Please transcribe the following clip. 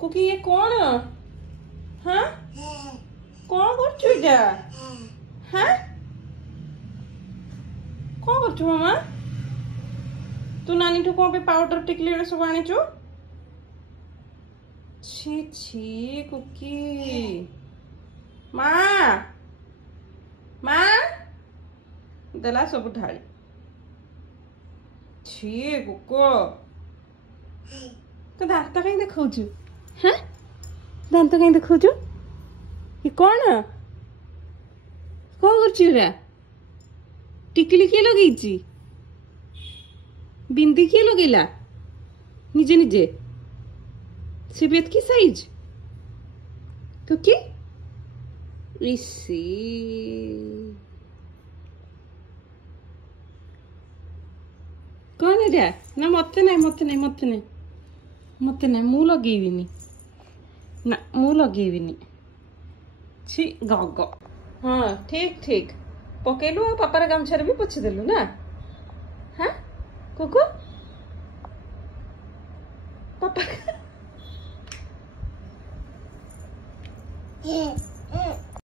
Cookie ये कौन? हाँ कौन करछु एटा? हाँ कौन करछु मामा? तू नानी ठू कौन पे पाउडर टिकली सब आनीचु? छी छी कुकी माँ माँ देला सब ढाली छी कुको तो दांत कहीं देखौछु? हाँ दांत कहीं देखौछु? ये कौन करछु रे? टिकली किए लगेइची? बिंदी किए लगेला निजे निजे? सिबियत की साइज कुकी? इसी कौन है ना? मत नहीं मु लगेबिनी ना मु लगेबिनी छी गग। हाँ ठीक ठीक पकेलु आ पापार गामछारे भी पोछि देलु ना? हाँ कुकु पापा